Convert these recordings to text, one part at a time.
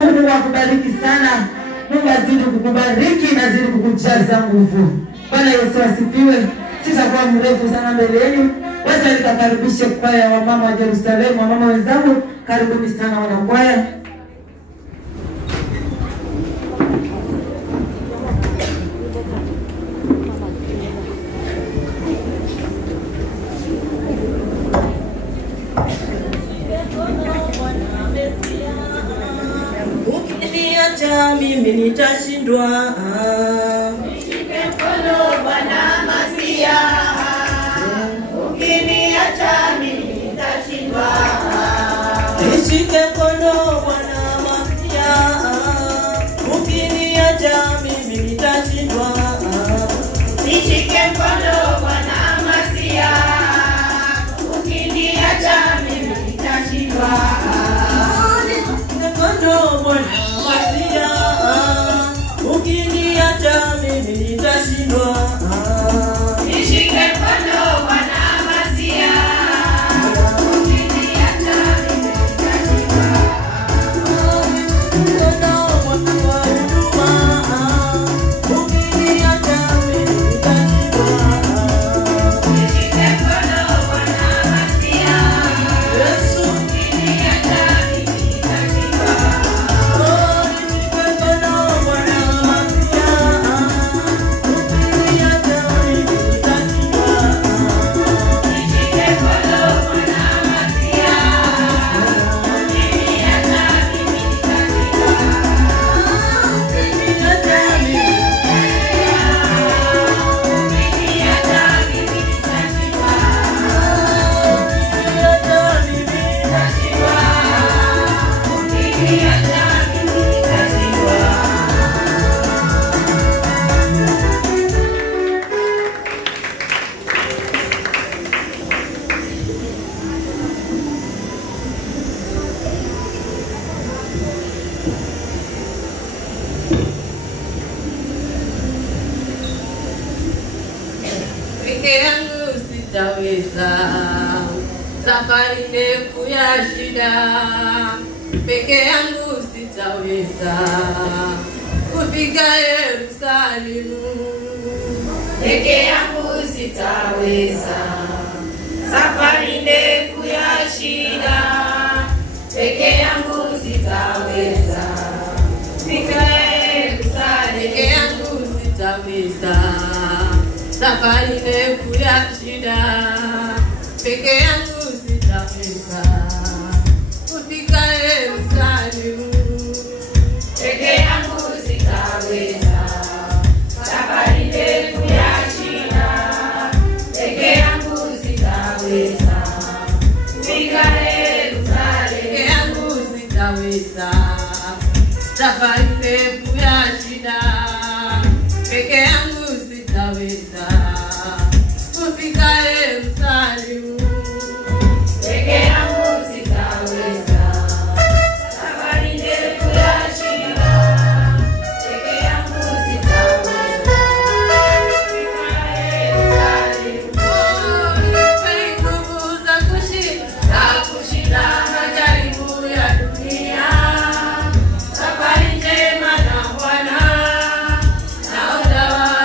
Mungu akubariki sana. Mungu azidi kukubariki na azidi kukujaza nguvu. Bwana Yesu asifiwe. Sitakuwa mrefu sana mbele yenu. Wacha nikakaribishe kwaya wa mama wa Yerusalemu, wa mama wenzangu. Karibuni sana wana kwaya. Ukiniacha mimi nitashindwa. Nishike mkono Bwana Masia. Ukiniacha mimi nitashindwa. Nishike mkono Bwana Masia. Ukiniacha mimi nitashindwa. Nishike mkono Bwana Masia. Ukiniacha mimi nitashindwa. Mkono Bwana Masia. Ukiniacha mimi nitashindwa. Nishike mkono Bwana Masia. Ukiniacha mimi nitashindwa. Mkono Bwana wa huduma. Ukiniacha mimi nitashindwa. Nishike mkono Bwana Masia. Yesu Ukiniacha mimi nitashindwa. Peke yangu sitaweza, safari ndefu ya shida. Peke yangu sitaweza, kufika Yerusalemu. Peke yangu sitaweza, safari ndefu ya shida. Peke yangu sitaweza, fika Yerusalemu. Peke yangu sitaweza, safari ndefu ya shida. Peke yangu sitaweza, kufika Yerusalemu. Peke yangu sitaweza, safari ndefu ya shida. Peke yangu sitaweza, fika Yerusalemu. Peke yangu sitaweza, safari ndefu ya shida. Peke yangu sitaweza, kufika Yerusalemu. Peke yangu sitaweza, safari ndefu ya shida. Peke yangu sitaweza, fika Yerusalemu. Nipe nguvu za kushinda majaribu ya dunia. Safari njema na Bwana, nahodha wa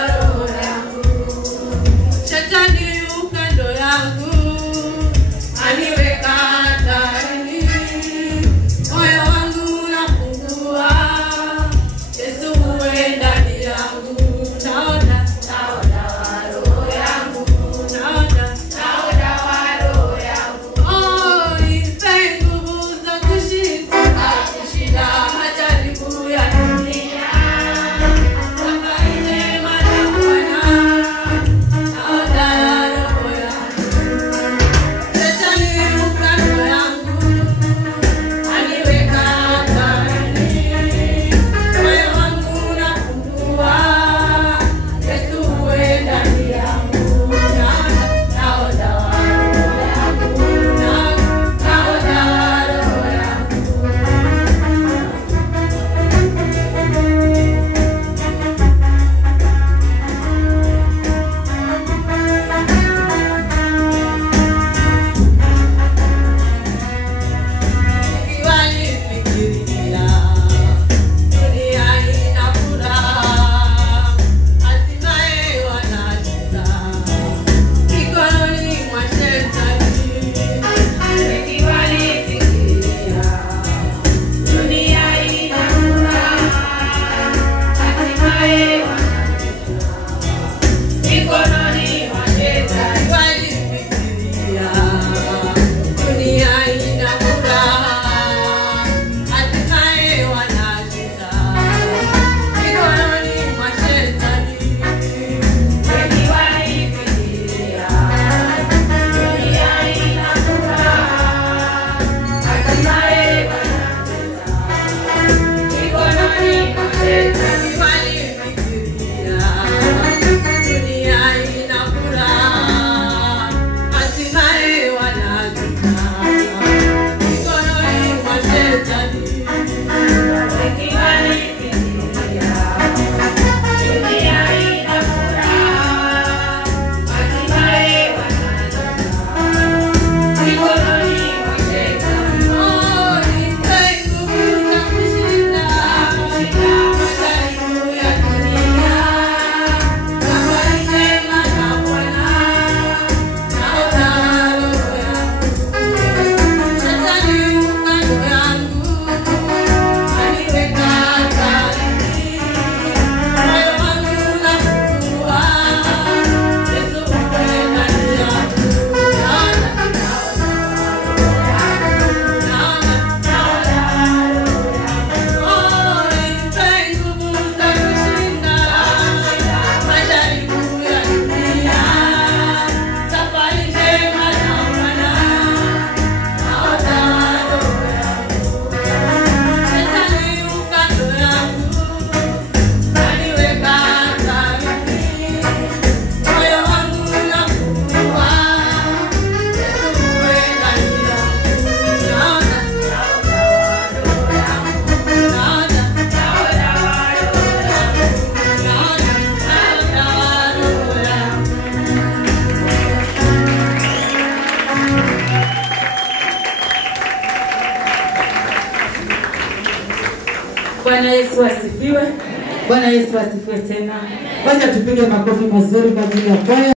Bwana Yesu asifiwe. Bwana Yesu asifiwe tena. Wacha tupige makofi mazuri kwa ajili ya kwaya.